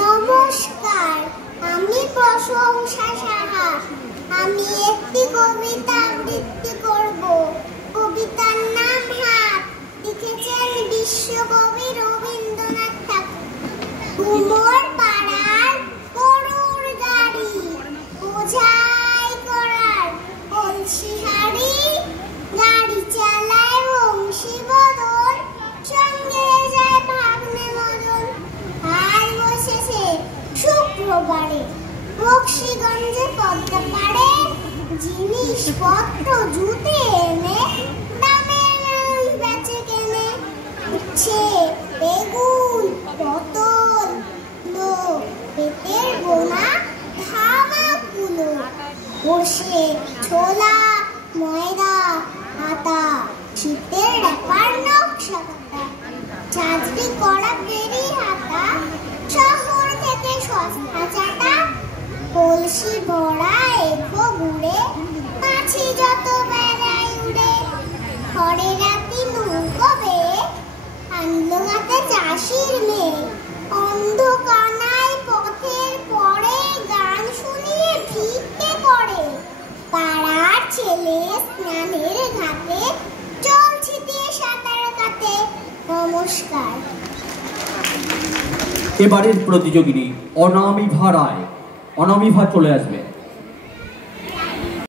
নমস্কার, আমি প্রশংসা সাহা। আমি একটি কবিতা আবৃত্তি করব। কবিতার নাম হাত। লিখেছেন বিশ্বকবি রবীন্দ্রনাথ ঠাকুর। কুমোর পাড়ার গরুর গাড়ি, বোঝাই করার কলসি হাড়ি, গাড়ি চালায় বংশী বদন, সঙ্গে যায় ভাগ্নে মদন। আর বসেছে শুক্রবারে বক্সিগঞ্জে পদ্মা পাড়ে, জিনিসপত্র জুতে এনে দামের বেচে কেনে। উচ্ছে, বেগুন, পটল, পেটের গোনা ধামাগুলো, বসে ছোলা, ময়দা, আটা, শীতের ব্যাপার নকশা কাটা, চাকরি করা বেরি হাতা, শহর থেকে সস্তা চাটা, কলসি ভরা এগো ঘুরে, মাছি যত বেলায় উড়ে। ঘরে রাতি নৌকো বেয়ে আনলো গাতে চাষির মেয়ে, অন্ধকানায় পথের পরে গান শুনিয়ে ভিক্ষে করে। পাড়ার ছেলে স্নানের ঘাটে জল ছিটিয়ে সাঁতার কাটে। নমস্কার। এবারের প্রতিযোগিনী অনামিভা রায়। অনামিভা চলে আসবে।